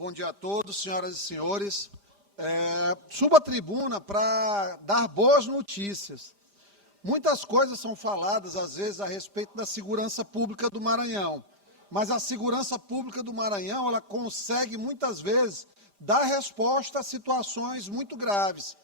Bom dia a todos, senhoras e senhores. Subo à tribuna para dar boas notícias. Muitas coisas são faladas, às vezes, a respeito da segurança pública do Maranhão. Mas a segurança pública do Maranhão, ela consegue, muitas vezes, dar resposta a situações muito graves.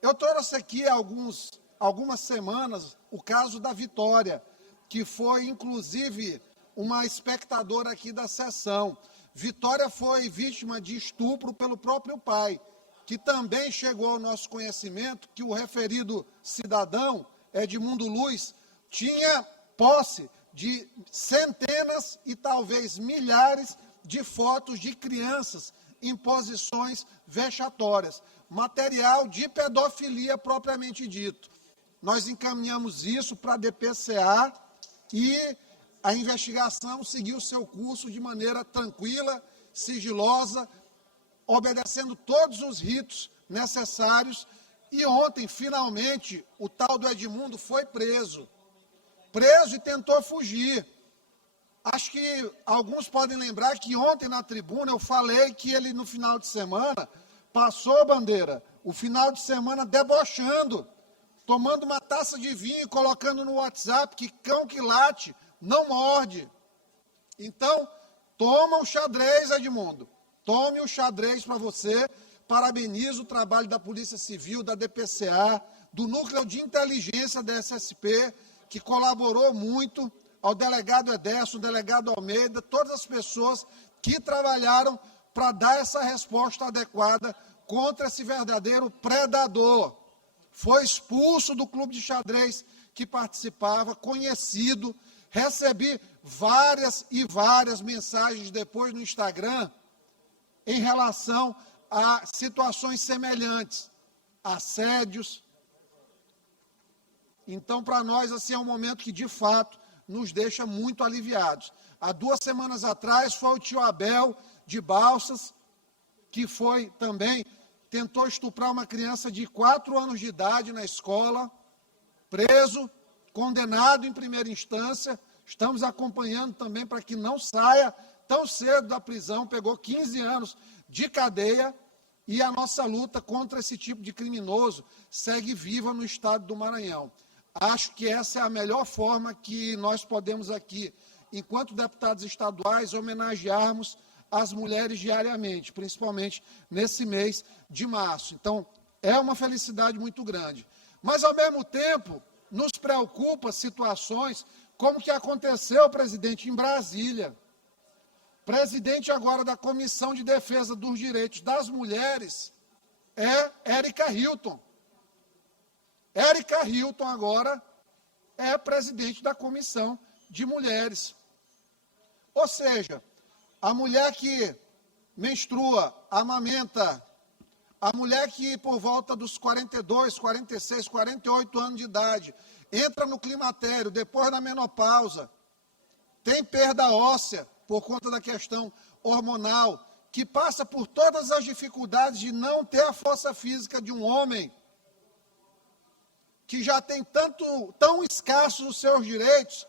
Eu trouxe aqui há algumas semanas o caso da Vitória, que foi, inclusive, uma espectadora aqui da sessão. Vitória foi vítima de estupro pelo próprio pai, que também chegou ao nosso conhecimento que o referido cidadão, Edmundo Luz, tinha posse de centenas e talvez milhares de fotos de crianças em posições vexatórias, material de pedofilia propriamente dito. Nós encaminhamos isso para a DPCA e a investigação seguiu seu curso de maneira tranquila, sigilosa, obedecendo todos os ritos necessários. E ontem, finalmente, o tal do Edmundo foi preso. Preso e tentou fugir. Acho que alguns podem lembrar que ontem na tribuna eu falei que ele, no final de semana, passou, Bandeira, o final de semana debochando, tomando uma taça de vinho e colocando no WhatsApp que cão que late não morde. Então, toma o xadrez, Edmundo. Tome o xadrez para você. Parabenizo o trabalho da Polícia Civil, da DPCA, do Núcleo de Inteligência da SSP, que colaborou muito, ao delegado Edécio, ao delegado Almeida, todas as pessoas que trabalharam para dar essa resposta adequada contra esse verdadeiro predador. Foi expulso do clube de xadrez que participava, conhecido. Recebi várias e várias mensagens depois no Instagram em relação a situações semelhantes, assédios. Então, para nós, assim, é um momento que, de fato, nos deixa muito aliviados. Há 2 semanas atrás, foi o tio Abel de Balsas, que foi também, tentou estuprar uma criança de 4 anos de idade na escola, preso, condenado em primeira instância. Estamos acompanhando também para que não saia tão cedo da prisão, pegou 15 anos de cadeia, e a nossa luta contra esse tipo de criminoso segue viva no estado do Maranhão. Acho que essa é a melhor forma que nós podemos aqui, enquanto deputados estaduais, homenagearmos as mulheres diariamente, principalmente nesse mês de março. Então, é uma felicidade muito grande. Mas, ao mesmo tempo, nos preocupa situações como que aconteceu, presidente, em Brasília. Presidente agora da Comissão de Defesa dos Direitos das Mulheres é Érica Hilton. Érica Hilton agora é presidente da Comissão de Mulheres. Ou seja, a mulher que menstrua, amamenta, a mulher que por volta dos 42, 46, 48 anos de idade, entra no climatério, depois da menopausa, tem perda óssea por conta da questão hormonal, que passa por todas as dificuldades de não ter a força física de um homem, que já tem tão escassos os seus direitos,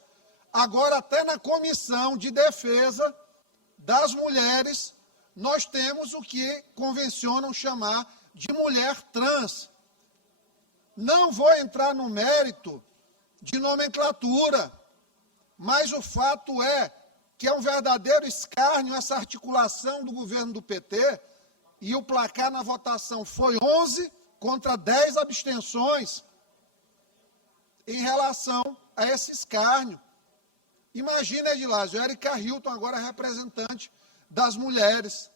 agora até na Comissão de Defesa das Mulheres, nós temos o que convencionam chamar de mulher trans. Não vou entrar no mérito de nomenclatura, mas o fato é que é um verdadeiro escárnio essa articulação do governo do PT, e o placar na votação foi 11 contra 10 abstenções em relação a esse escárnio. Imagina, Edilásio, Érica Hilton agora representante das mulheres.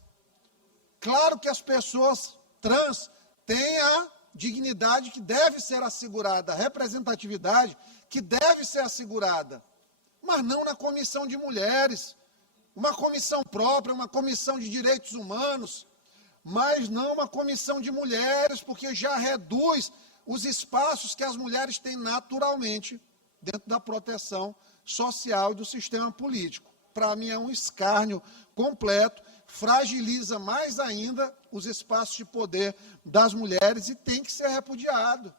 Claro que as pessoas trans têm a dignidade que deve ser assegurada, a representatividade que deve ser assegurada, mas não na comissão de mulheres, uma comissão própria, uma comissão de direitos humanos, mas não uma comissão de mulheres, porque já reduz os espaços que as mulheres têm naturalmente dentro da proteção social e do sistema político. Para mim é um escárnio completo, fragiliza mais ainda os espaços de poder das mulheres e tem que ser repudiado.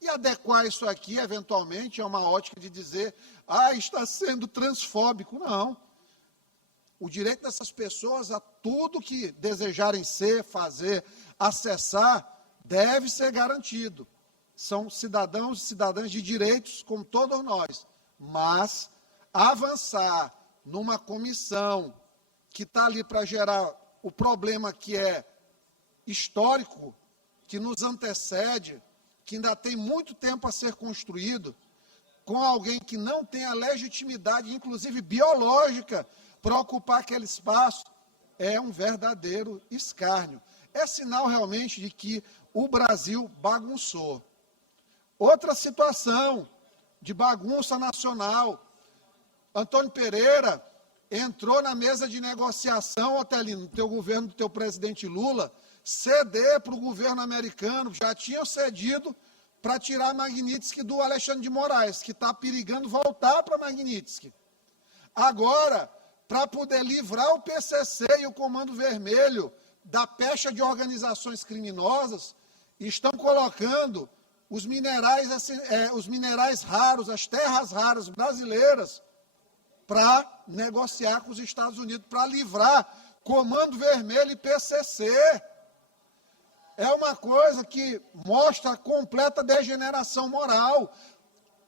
E adequar isso aqui, eventualmente, é uma ótica de dizer, está sendo transfóbico. Não. o direito dessas pessoas a tudo que desejarem ser, fazer, acessar, deve ser garantido. São cidadãos e cidadãs de direitos, como todos nós. Mas avançar numa comissão que está ali para gerar o problema que é histórico, que nos antecede, que ainda tem muito tempo a ser construído, com alguém que não tem a legitimidade, inclusive biológica, para ocupar aquele espaço, é um verdadeiro escárnio. É sinal realmente de que o Brasil bagunçou. Outra situação de bagunça nacional. Antônio Pereira entrou na mesa de negociação, Otelino, do teu governo, do teu presidente Lula, ceder para o governo americano, já tinham cedido para tirar Magnitsky do Alexandre de Moraes, que está perigando voltar para Magnitsky. Agora, para poder livrar o PCC e o Comando Vermelho da pecha de organizações criminosas, estão colocando os minerais raros, as terras raras brasileiras, para negociar com os Estados Unidos, para livrar Comando Vermelho e PCC. É uma coisa que mostra a completa degeneração moral.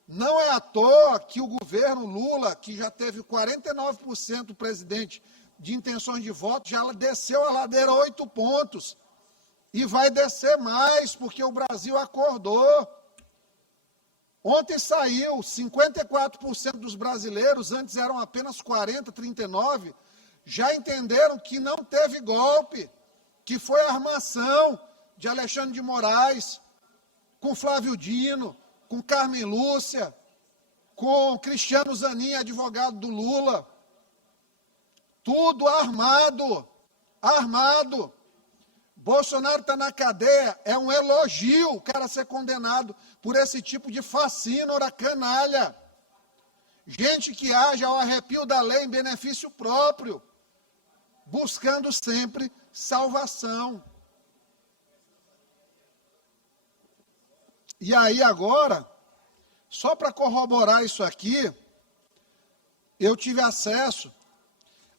Não é à toa que o governo Lula, que já teve 49% do presidente de intenções de voto, já desceu a ladeira 8 pontos. E vai descer mais, porque o Brasil acordou. Ontem saiu, 54% dos brasileiros, antes eram apenas 40%, 39%, já entenderam que não teve golpe, que foi armação de Alexandre de Moraes, com Flávio Dino, com Carmen Lúcia, com Cristiano Zanin, advogado do Lula. Tudo armado, armado. Bolsonaro está na cadeia, é um elogio o cara ser condenado por esse tipo de facínora, canalha. Gente que age ao arrepio da lei em benefício próprio, buscando sempre salvação. E aí agora, só para corroborar isso aqui, eu tive acesso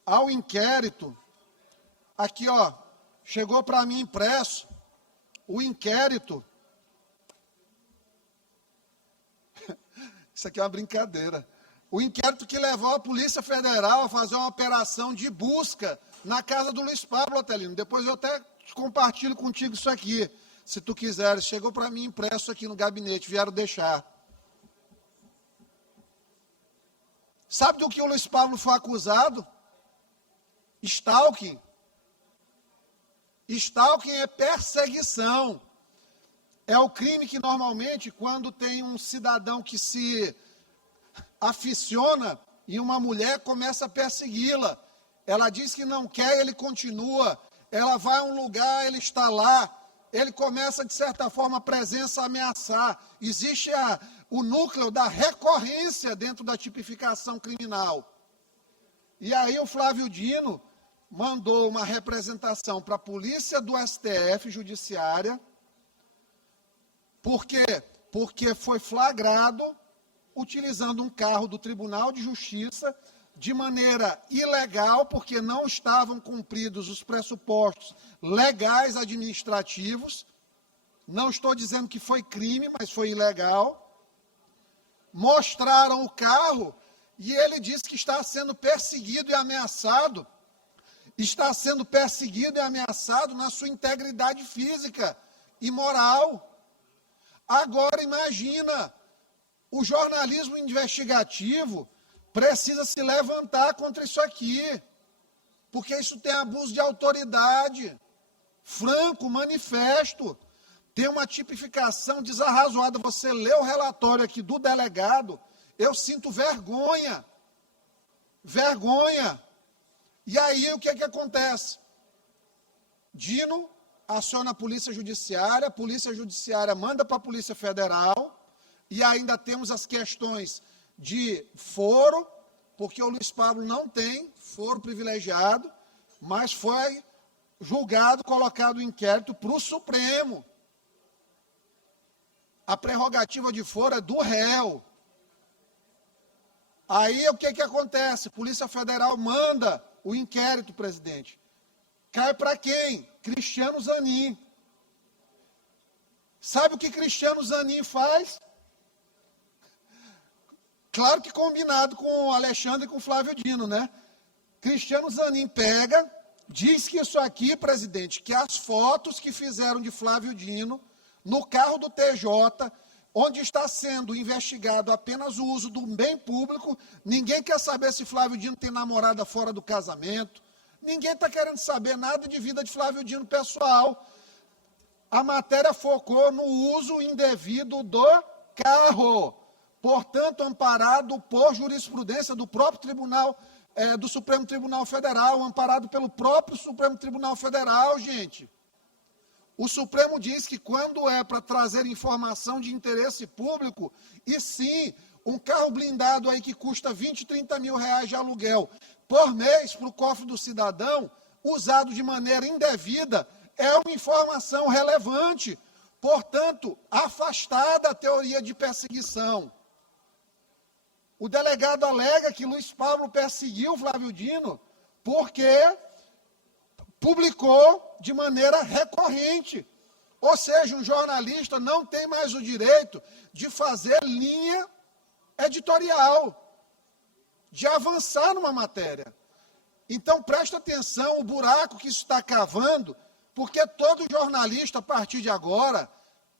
ao inquérito, aqui ó, chegou para mim impresso, o inquérito, isso aqui é uma brincadeira, o inquérito que levou a Polícia Federal a fazer uma operação de busca na casa do Luiz Pablo, Otelino. Depois eu até compartilho contigo isso aqui, se tu quiseres. Chegou para mim impresso aqui no gabinete, vieram deixar. Sabe do que o Luiz Pablo foi acusado? Stalking. Stalking é perseguição. É o crime que normalmente, quando tem um cidadão que se aficiona em uma mulher, começa a persegui-la. Ela diz que não quer, ele continua. Ela vai a um lugar, ele está lá. Ele começa, de certa forma, a presença a ameaçar. Existe o núcleo da recorrência dentro da tipificação criminal. E aí o Flávio Dino mandou uma representação para a polícia do STF, judiciária. Por quê? Porque foi flagrado utilizando um carro do Tribunal de Justiça de maneira ilegal, porque não estavam cumpridos os pressupostos legais administrativos. Não estou dizendo que foi crime, mas foi ilegal. Mostraram o carro e ele disse que está sendo perseguido e ameaçado. Está sendo perseguido e ameaçado na sua integridade física e moral. Agora imagina, o jornalismo investigativo precisa se levantar contra isso aqui, porque isso tem abuso de autoridade, franco, manifesto, tem uma tipificação desarrazoada. Você lê o relatório aqui do delegado, eu sinto vergonha, vergonha. E aí o que é que acontece? Dino aciona a Polícia Judiciária manda para a Polícia Federal, e ainda temos as questões de foro, porque o Luiz Pablo não tem foro privilegiado, mas foi julgado, colocado o inquérito para o Supremo. A prerrogativa de foro é do réu. Aí o que que acontece? Polícia Federal manda o inquérito, presidente, cai para quem? Cristiano Zanin. Sabe o que Cristiano Zanin faz? Claro que combinado com o Alexandre e com o Flávio Dino, né? Cristiano Zanin pega, diz que isso aqui, presidente, que as fotos que fizeram de Flávio Dino no carro do TJ, onde está sendo investigado apenas o uso do bem público, ninguém quer saber se Flávio Dino tem namorada fora do casamento, ninguém está querendo saber nada de vida de Flávio Dino pessoal. A matéria focou no uso indevido do carro, portanto, amparado por jurisprudência do próprio Tribunal, do Supremo Tribunal Federal, amparado pelo próprio Supremo Tribunal Federal, gente. O Supremo diz que quando é para trazer informação de interesse público, e sim, um carro blindado aí que custa 20, 30 mil reais de aluguel por mês para o cofre do cidadão, usado de maneira indevida, é uma informação relevante, portanto, afastada a teoria de perseguição. O delegado alega que Luiz Pablo perseguiu Flávio Dino porque publicou de maneira recorrente. Ou seja, um jornalista não tem mais o direito de fazer linha editorial, de avançar numa matéria. Então, presta atenção, o buraco que isso está cavando, porque todo jornalista, a partir de agora,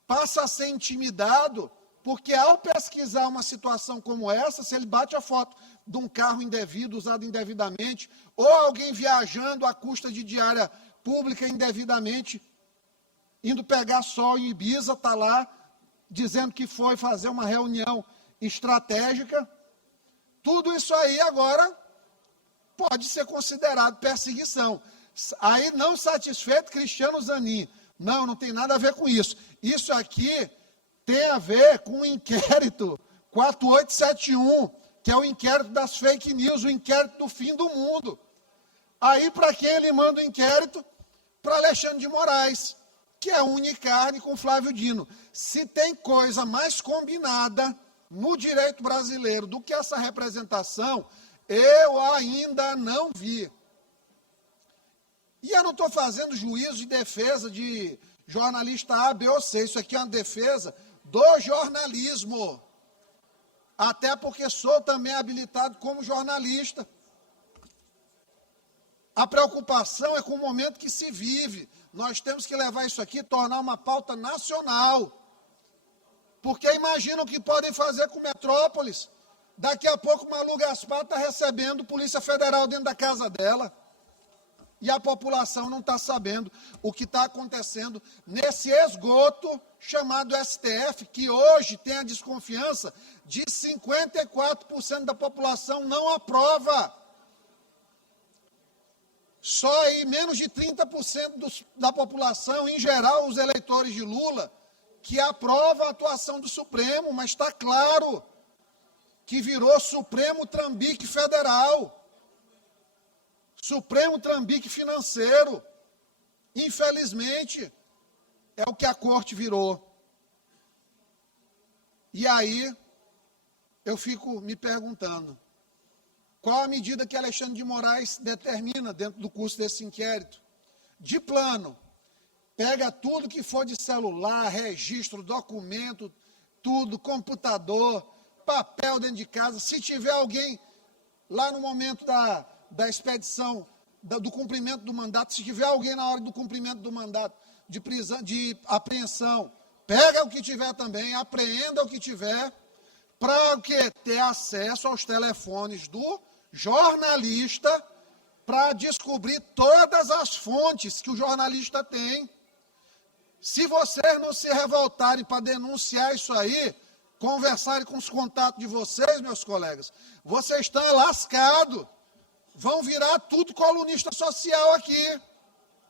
passa a ser intimidado, porque ao pesquisar uma situação como essa, se ele bate a foto de um carro indevido, usado indevidamente, ou alguém viajando à custa de diária pública indevidamente, indo pegar sol em Ibiza, está lá, dizendo que foi fazer uma reunião estratégica, tudo isso aí agora pode ser considerado perseguição. Aí, não satisfeito, Cristiano Zanin, não tem nada a ver com isso. Isso aqui tem a ver com o inquérito 4871, que é o inquérito das fake news, o inquérito do fim do mundo. Aí, para quem ele manda o inquérito? Para Alexandre de Moraes, que é unicarne com Flávio Dino. Se tem coisa mais combinada no direito brasileiro do que essa representação, eu ainda não vi. E eu não estou fazendo juízo de defesa de jornalista A, B ou C. Isso aqui é uma defesa do jornalismo. Até porque sou também habilitado como jornalista. A preocupação é com o momento que se vive. Nós temos que levar isso aqui, tornar uma pauta nacional. Porque imagina o que podem fazer com Metrópolis. Daqui a pouco Malu Gaspar está recebendo Polícia Federal dentro da casa dela. E a população não está sabendo o que está acontecendo nesse esgoto chamado STF, que hoje tem a desconfiança de 54% da população não aprova. Só aí menos de 30% da população, em geral, os eleitores de Lula, que aprova a atuação do Supremo, mas está claro que virou Supremo Trambique Federal. Supremo Trambique Financeiro. Infelizmente, é o que a corte virou. E aí, eu fico me perguntando, qual a medida que Alexandre de Moraes determina dentro do curso desse inquérito? De plano, pega tudo que for de celular, registro, documento, tudo, computador, papel dentro de casa. Se tiver alguém lá no momento da expedição, do cumprimento do mandato, se tiver alguém na hora do cumprimento do mandato de prisão, de apreensão, pega o que tiver também, apreenda o que tiver, para o quê? Ter acesso aos telefones do jornalista, para descobrir todas as fontes que o jornalista tem. Se vocês não se revoltarem para denunciar isso aí, conversarem com os contatos de vocês, meus colegas, vocês estão lascados. Vão virar tudo colunista social aqui,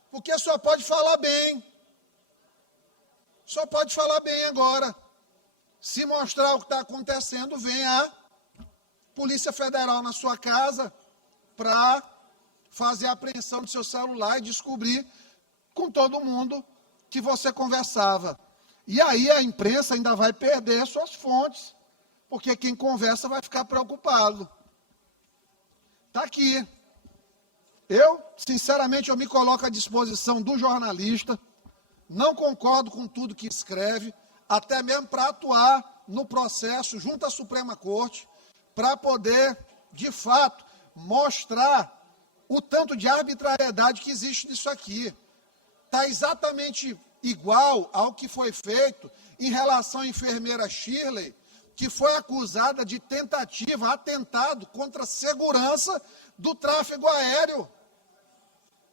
porque só pode falar bem. Só pode falar bem agora. Se mostrar o que está acontecendo, vem a Polícia Federal na sua casa para fazer a apreensão do seu celular e descobrir com todo mundo que você conversava. E aí a imprensa ainda vai perder suas fontes, porque quem conversa vai ficar preocupado. Está aqui. Sinceramente, eu me coloco à disposição do jornalista, não concordo com tudo que escreve, até mesmo para atuar no processo junto à Suprema Corte, para poder, de fato, mostrar o tanto de arbitrariedade que existe nisso aqui. Está exatamente igual ao que foi feito em relação à enfermeira Shirley, que foi acusada de tentativa, atentado contra a segurança do tráfego aéreo.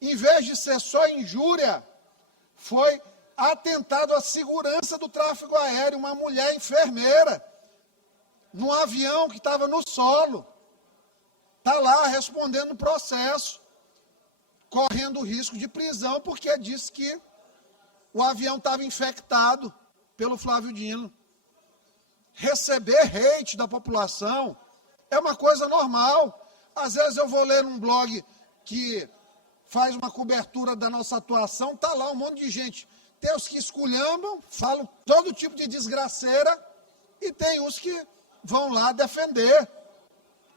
Em vez de ser só injúria, foi atentado à segurança do tráfego aéreo, uma mulher enfermeira, num avião que estava no solo, está lá respondendo o processo, correndo risco de prisão, porque disse que o avião estava infectado pelo Flávio Dino. Receber hate da população é uma coisa normal. Às vezes eu vou ler um blog que faz uma cobertura da nossa atuação, está lá um monte de gente. Tem os que esculhambam, falam todo tipo de desgraceira, e tem os que vão lá defender.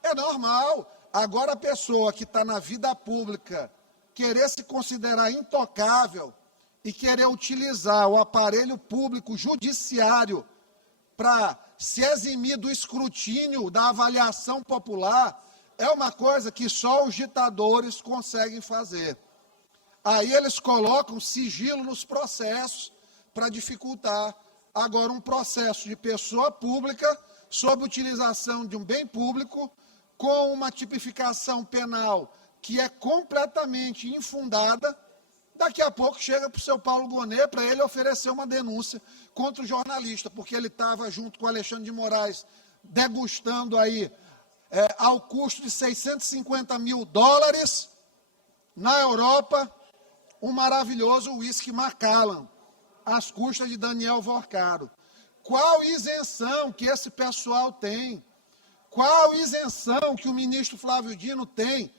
É normal. Agora, a pessoa que está na vida pública querer se considerar intocável e querer utilizar o aparelho público judiciário para se eximir do escrutínio, da avaliação popular, é uma coisa que só os ditadores conseguem fazer. Aí eles colocam sigilo nos processos para dificultar. Agora, um processo de pessoa pública, sob utilização de um bem público, com uma tipificação penal que é completamente infundada, daqui a pouco chega para o seu Paulo Gonet para ele oferecer uma denúncia contra o jornalista, porque ele estava junto com o Alexandre de Moraes degustando aí ao custo de $650 mil na Europa, um maravilhoso uísque Macallan, às custas de Daniel Vorcaro. Qual isenção que esse pessoal tem? Qual isenção que o ministro Flávio Dino tem?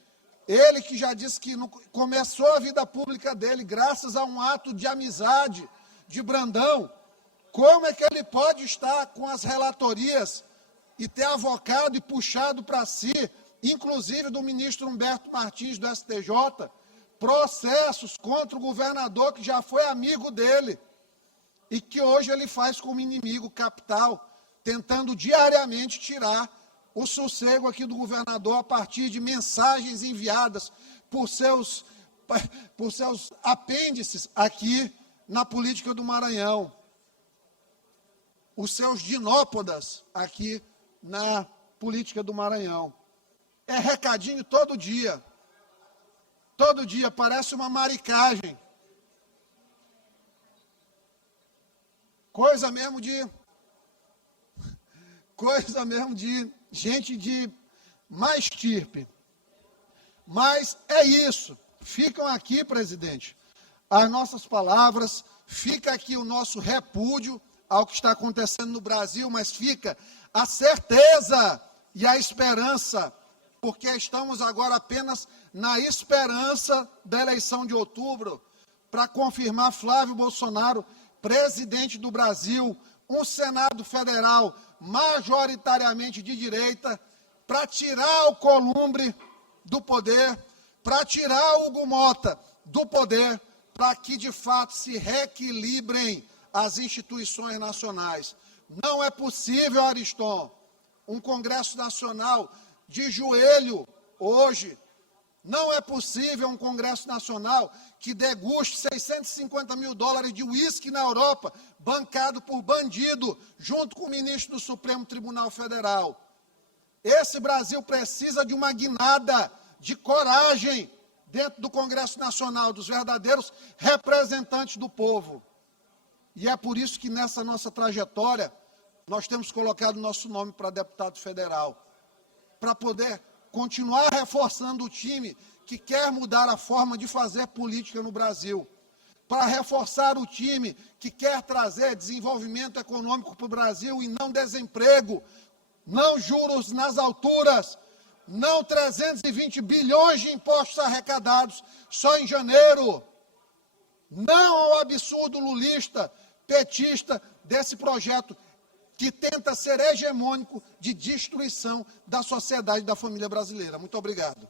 Ele que já disse que começou a vida pública dele graças a um ato de amizade de Brandão. Como é que ele pode estar com as relatorias e ter avocado e puxado para si, inclusive do ministro Humberto Martins do STJ, processos contra o governador que já foi amigo dele e que hoje ele faz como inimigo capital, tentando diariamente tirar o sossego aqui do governador a partir de mensagens enviadas por seus apêndices aqui na política do Maranhão, os seus dinópodas aqui na política do Maranhão. É recadinho todo dia, parece uma maricagem, coisa mesmo de gente de má estirpe. Mas é isso. Ficam aqui, presidente, as nossas palavras, fica aqui o nosso repúdio ao que está acontecendo no Brasil, mas fica a certeza e a esperança, porque estamos agora apenas na esperança da eleição de outubro, para confirmar Flávio Bolsonaro presidente do Brasil, um Senado Federal majoritariamente de direita, para tirar o Columbre do poder, para tirar o Hugo Mota do poder, para que, de fato, se reequilibrem as instituições nacionais. Não é possível, Ariston, um Congresso Nacional de joelho hoje. Não é possível um Congresso Nacional que deguste $650 mil de uísque na Europa, bancado por bandido, junto com o ministro do Supremo Tribunal Federal. Esse Brasil precisa de uma guinada de coragem dentro do Congresso Nacional, dos verdadeiros representantes do povo. E é por isso que nessa nossa trajetória, nós temos colocado nosso nome para deputado federal, para poder continuar reforçando o time que quer mudar a forma de fazer política no Brasil, para reforçar o time que quer trazer desenvolvimento econômico para o Brasil e não desemprego, não juros nas alturas, não 320 bilhões de impostos arrecadados só em janeiro, não ao absurdo lulista, petista desse projeto que tenta ser hegemônico de destruição da sociedade e da família brasileira. Muito obrigado.